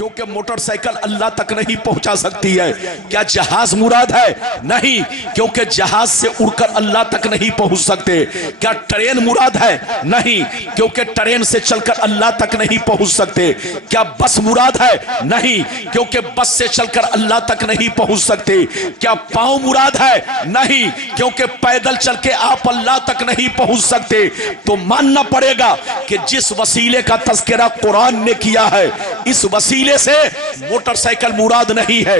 کیونکہ motor cycle اللہ تک نہیں پہنچا سکتی ہے۔ کیا جہاز مراد ہے؟ نہیں، کیونکہ جہاز سے اڑ کر اللہ تک نہیں پہنچ سکتے۔ کیا ٹرین مراد ہے؟ نہیں، کیونکہ ٹرین سے چل کر اللہ تک نہیں پہنچ سکتے۔ کیا بس مراد ہے؟ نہیں، کیونکہ بس سے چل کر اللہ تک نہیں پہنچ سکتے۔ کیا پاؤں مراد ہے؟ نہیں، کیونکہ پیدل چل کے آپ اللہ تک نہیں پہنچ سکتے۔ تو ماننا پڑے گا کہ جس وسیلے کا تذکرہ قرآن نے کیا ہے، اس وسیلے سے موٹر سائیکل مراد نہیں ہے،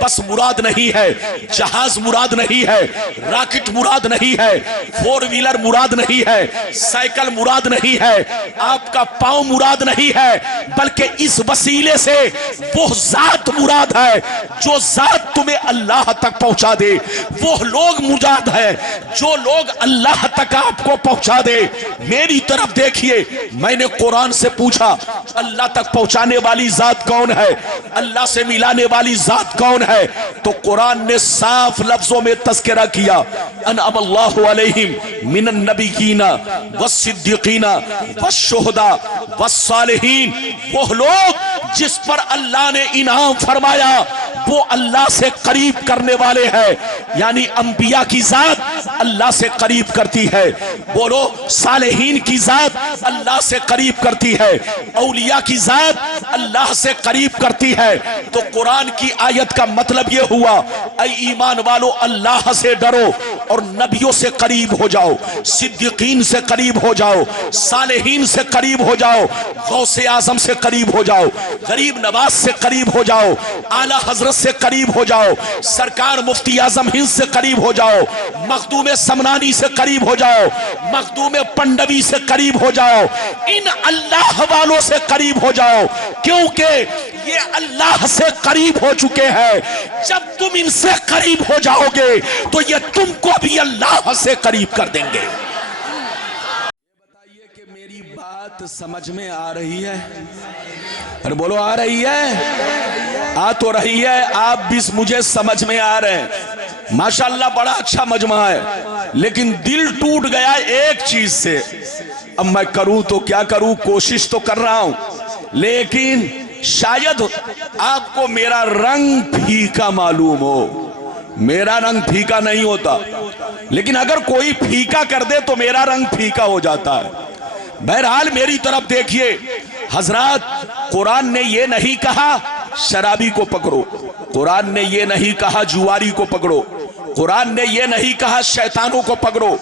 بس مراد نہیں ہے، جہاز مراد نہیں ہے، راکٹ مراد نہیں ہے، فور ویلر مراد نہیں ہے، سائیکل مراد نہیں ہے، آپ کا پاؤں مراد نہیں ہے، بلکہ اس وسیلے سے وہ ذات مراد ہے جو ذات تمہیں اللہ تک پہنچا دے، وہ لوگ مراد ہے جو لوگ اللہ تک آپ کو پہنچا دے۔ میری طرف دیکھیے، میں نے قرآن سے پوچھا اللہ تک پہنچانے والی ذات کون ہے، اللہ سے ملانے والی ذات کون ہے، تو قرآن نے صاف لفظوں میں تذکرہ کیا، انعم اللہ علیہم من النبیین والصدیقین والشہداء والصالحین۔ وہ لوگ جس پر اللہ نے انعام فرمایا وہ اللہ سے قریب کرنے والے ہیں، یعنی انبیاء کی ذات اللہ سے قریب کرتی ہے، بولو صالحین کی ذات اللہ سے قریب کرتی ہے، اولیاء کی ذات اللہ سے قریب کرتی ہے۔ تو قرآن کی آیت کا مطلب یہ ہوا، اے ایمان والو اللہ سے ڈرو اور نبیوں سے قریب ہو جاؤ، صدیقین سے قریب ہو جاؤ، صالحین سے قریب ہو جاؤ، غوث اعظم سے قریب ہو جاؤ، غریب نواز سے قریب ہو جاؤ، اعلیٰ حضرت سے قریب ہو جاؤ، سرکار مفتی اعظم ہند سے قریب ہو جاؤ، مخدوم سمنانی سے قریب ہو جاؤ، مخدوم پنڈوی سے قریب ہو جاؤ، ان اللہ والوں سے قریب ہو جاؤ، کیونکہ یہ اللہ سے قریب ہو چکے ہیں۔ جب تم ان سے قریب ہو جاؤ گے تو یہ تم کو بھی اللہ سے قریب کر دیں گے۔ بتائیے کہ میری بات سمجھ میں آ رہی ہے؟ ارے بولو آ رہی ہے؟ آ تو رہی ہے، آپ بھی مجھے سمجھ میں آ رہے ہیں۔ ماشاءاللہ بڑا اچھا مجمع ہے، لیکن دل ٹوٹ گیا ایک چیز سے۔ اب میں کروں تو کیا کروں، کوشش تو کر رہا ہوں، لیکن شاید آپ کو میرا رنگ پھیکا معلوم ہو۔ میرا رنگ پھیکا نہیں ہوتا، لیکن اگر کوئی پھیکا کر دے تو میرا رنگ پھیکا ہو جاتا ہے۔ بہرحال میری طرف دیکھیے حضرات، قرآن نے یہ نہیں کہا شرابی کو پکڑو، قرآن نے یہ نہیں کہا جواری کو پکڑو، قرآن نے یہ نہیں کہا شیطانوں کو پکڑو،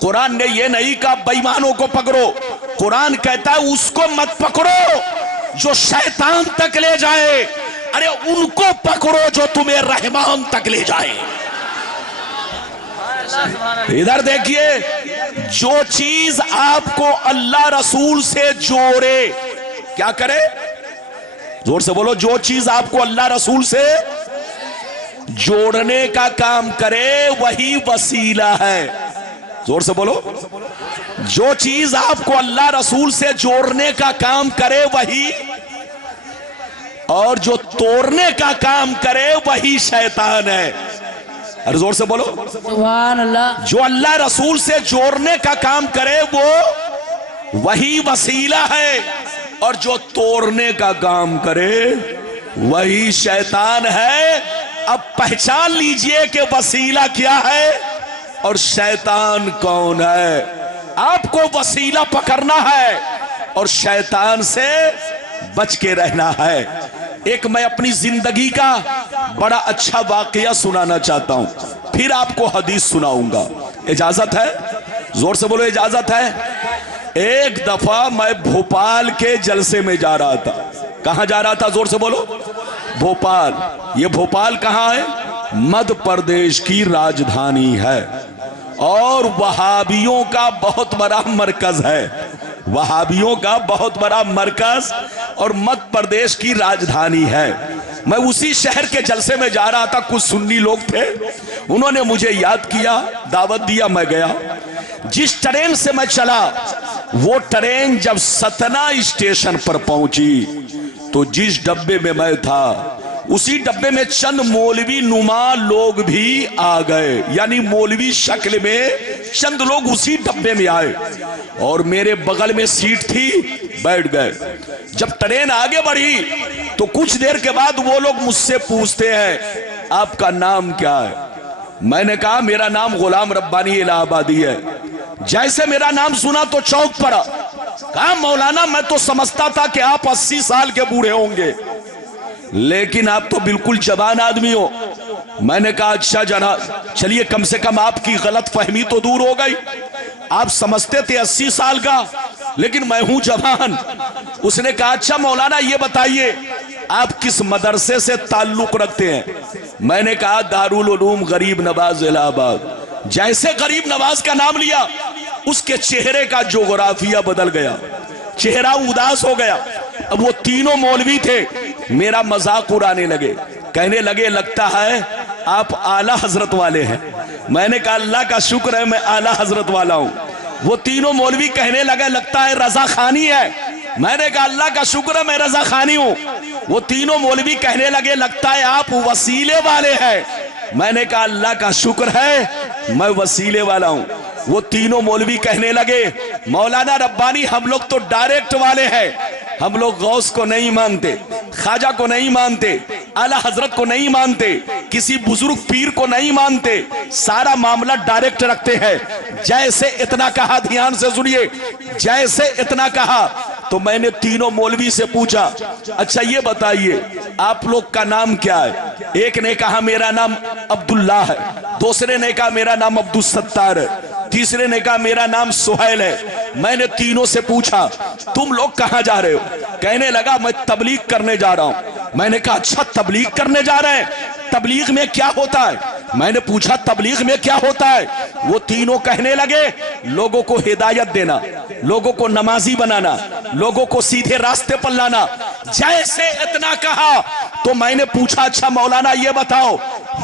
قرآن نے یہ نہیں کہا بے ایمانوں کو پکڑو۔ قرآن کہتا ہے اس کو مت پکڑو جو شیطان تک لے جائے، ارے ان کو پکڑو جو تمہیں رحمان تک لے جائے۔ ادھر دیکھیے، جو چیز آپ کو اللہ رسول سے جوڑے، کیا کرے؟ زور سے بولو، جو چیز آپ کو اللہ رسول سے جوڑنے کا کام کرے وہی وسیلہ ہے۔ زور سے بولو، جو چیز آپ کو اللہ رسول سے جوڑنے کا کام کرے وہی، اور جو توڑنے کا کام کرے وہی شیطان ہے۔ ارے زور سے بولو، سبحان اللہ۔ جو اللہ رسول سے جوڑنے کا کام کرے وہ وہی وسیلہ ہے، اور جو توڑنے کا کام کرے وہی شیطان ہے۔ اب پہچان لیجئے کہ وسیلہ کیا ہے اور شیطان کون ہے۔ آپ کو وسیلہ پکڑنا ہے اور شیطان سے بچ کے رہنا ہے۔ ایک میں اپنی زندگی کا بڑا اچھا واقعہ سنانا چاہتا ہوں، پھر آپ کو حدیث سناؤں گا، اجازت ہے؟ زور سے بولو اجازت ہے؟ ایک دفعہ میں بھوپال کے جلسے میں جا رہا تھا۔ کہاں جا رہا تھا؟ زور سے بولو۔ بھوپال۔ یہ بھوپال کہاں ہے؟ مدھیہ پردیش کی راجدھانی ہے، اور وہابیوں کا بہت بڑا مرکز ہے، وہابیوں کا بہت بڑا مرکز اور مدھیہ پردیش کی راجدھانی ہے۔ میں اسی شہر کے جلسے میں جا رہا تھا، کچھ سنی لوگ تھے، انہوں نے مجھے یاد کیا، دعوت دیا، میں گیا۔ جس ٹرین سے میں چلا وہ ٹرین جب ستنا اسٹیشن پر پہنچی تو جس ڈبے میں میں تھا اسی ڈبے میں چند مولوی نما لوگ بھی آ گئے، یعنی مولوی شکل میں چند لوگ اسی ڈبے میں آئے اور میرے بغل میں سیٹ تھی، بیٹھ گئے۔ جب ٹرین آگے بڑھی تو کچھ دیر کے بعد وہ لوگ مجھ سے پوچھتے ہیں آپ کا نام کیا ہے؟ میں نے کہا میرا نام غلام ربانی الہ آبادی ہے۔ جیسے میرا نام سنا تو چونک پڑا، کہا مولانا میں تو سمجھتا تھا کہ آپ 80 سال کے بوڑھے ہوں گے، لیکن آپ تو بالکل جوان آدمی ہو۔ میں نے کہا اچھا جناب، چلیے کم سے کم آپ کی غلط فہمی تو دور ہو گئی، آپ سمجھتے تھے 80 سال کا لیکن میں ہوں جوان۔ اس نے کہا اچھا مولانا یہ بتائیے آپ کس مدرسے سے تعلق رکھتے ہیں؟ میں نے کہا دارالعلوم غریب نواز الہ آباد۔ جیسے غریب نواز کا نام لیا اس کے چہرے کا جغرافیہ بدل گیا، چہرہ اداس ہو گیا۔ اب وہ تینوں مولوی تھے، میرا مذاق اڑانے لگے، کہنے لگے لگتا ہے آپ اعلیٰ حضرت والے ہیں۔ میں نے کہا اللہ کا شکر ہے میں اعلیٰ حضرت والا ہوں۔ وہ تینوں مولوی کہنے لگے لگتا ہے رضا خانی ہے۔ میں نے کہا اللہ کا شکر ہے میں رضا خانی ہوں۔ وہ تینوں مولوی کہنے لگے لگتا ہے آپ وسیلے والے ہیں۔ میں نے کہا اللہ کا شکر ہے میں وسیلے والا ہوں۔ وہ تینوں مولوی کہنے لگے مولانا ربانی ہم لوگ تو ڈائریکٹ والے ہیں، ہم لوگ غوث کو نہیں مانتے، خواجہ کو نہیں مانتے، اعلیٰ حضرت کو نہیں مانتے، کسی بزرگ پیر کو نہیں مانتے، سارا معاملہ ڈائریکٹ رکھتے ہیں۔ جیسے اتنا کہا، دھیان سے سنیے، جیسے اتنا کہا تو میں نے تینوں مولوی سے پوچھا اچھا یہ بتائیے آپ لوگ کا نام کیا ہے؟ ایک نے کہا میرا نام عبداللہ ہے، دوسرے نے کہا میرا نام عبدالستار ہے، تیسرے نے کہا میرا نام سہیل ہے۔ میں نے تینوں سے پوچھا تم لوگ کہاں جا رہے ہو؟ کہنے لگا میں تبلیغ کرنے جا رہا ہوں۔ میں نے کہا اچھا تبلیغ کرنے جا رہے ہیں، تبلیغ میں کیا ہوتا ہے؟ میں نے پوچھا تبلیغ میں کیا ہوتا ہے؟ وہ تینوں کہنے لگے لوگوں کو ہدایت دینا، لوگوں کو نمازی بنانا، لوگوں کو سیدھے راستے پر لانا۔ جیسے اتنا کہا تو میں نے پوچھا اچھا مولانا یہ بتاؤ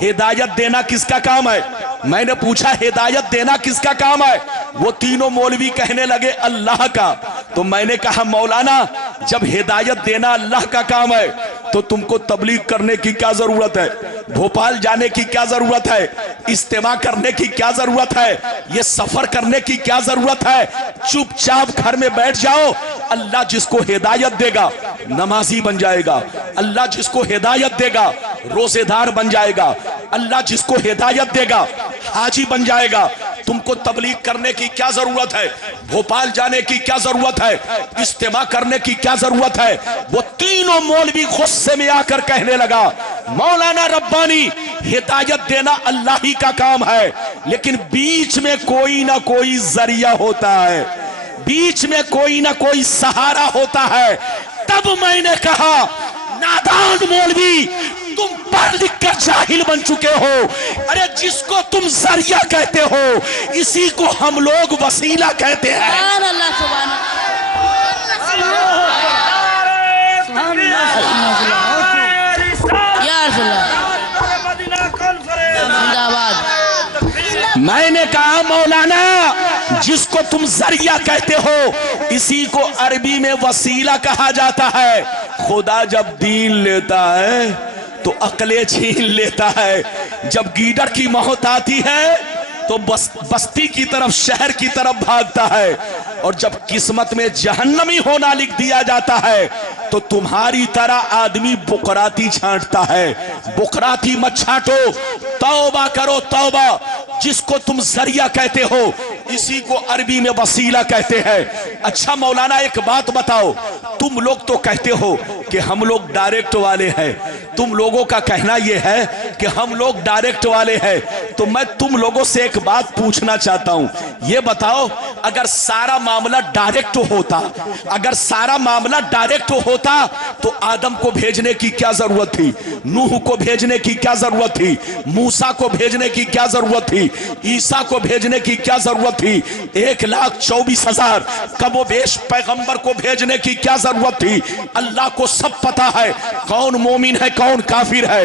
ہدایت دینا کس کا کام ہے؟ میں نے پوچھا ہدایت دینا کس کا کام ہے؟ وہ تینوں مولوی کہنے لگے اللہ کا۔ تو میں نے کہا مولانا جب ہدایت دینا اللہ کا کام ہے تو تم کو تبلیغ کرنے کی کیا ضرورت ہے؟ بھوپال جانے کی کیا ضرورت ہے؟ اجتماع کرنے کی کیا ضرورت ہے؟ یہ سفر کرنے کی کیا ضرورت ہے؟ چپ چاپ گھر میں بیٹھ جاؤ، اللہ جس کو ہدایت دے گا نمازی بن جائے گا، اللہ جس کو ہدایت دے گا روزے دار بن جائے گا، اللہ جس کو ہدایت دے گا حاجی بن جائے گا۔ تم کو تبلیغ کرنے کی کیا ضرورت ہے؟ بھوپال جانے کی کیا ضرورت ہے؟ اجتماع کرنے کی کیا ضرورت ہے؟ وہ تینوں مولوی غصے میں آ کر کہنے لگا مولانا ربانی ہدایت دینا اللہ ہی کا کام ہے، لیکن بیچ میں کوئی نہ کوئی ذریعہ ہوتا ہے، بیچ میں کوئی نہ کوئی سہارا ہوتا ہے۔ تب میں نے کہا نادان مولوی تم پڑھ لکھ کر جاہل بن چکے ہو، ارے جس کو تم ذریعہ کہتے ہو اسی کو ہم لوگ وسیلہ کہتے ہیں۔ سبحان اللہ، سبحان میں نے کہا مولانا جس کو تم ذریعہ کہتے ہو اسی کو عربی میں وسیلہ کہا جاتا ہے۔ خدا جب دین لیتا ہے تو عقلیں چھین لیتا ہے، جب گیڈر کی موت آتی ہے تو بستی کی طرف شہر کی طرف بھاگتا ہے، اور جب قسمت میں جہنمی ہونا لکھ دیا جاتا ہے تو تمہاری طرح آدمی بکراتی چھانٹتا ہے۔ بکراتی مت چھانٹو، توبہ کرو توبہ۔ جس کو تم ذریعہ کہتے ہو اسی کو عربی میں وسیلہ کہتے ہیں۔ اچھا مولانا ایک بات بتاؤ، تم لوگ تو کہتے ہو کہ ہم لوگ ڈائریکٹ والے ہیں، تم لوگوں کا کہنا یہ ہے کہ ہم لوگ ڈائریکٹ والے ہیں، تو میں تم لوگوں سے ایک بات پوچھنا چاہتا ہوں، یہ بتاؤ اگر سارا معاملہ ڈائریکٹ ہوتا، اگر سارا معاملہ ڈائریکٹ ہوتا تو آدم کو بھیجنے کی کیا ضرورت تھی؟ نوح کو بھیجنے کی کیا ضرورت تھی؟ موسیٰ کو بھیجنے کی کیا ضرورت تھی؟ عیسیٰ کو بھیجنے کی کیا ضرورت تھی؟ 1,24,000 کم و بیش پیغمبر کو بھیجنے کی کیا ضرورت تھی؟ اللہ کو سب پتا ہے کون مومن ہے کون کافر ہے،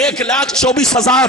1,24,000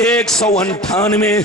198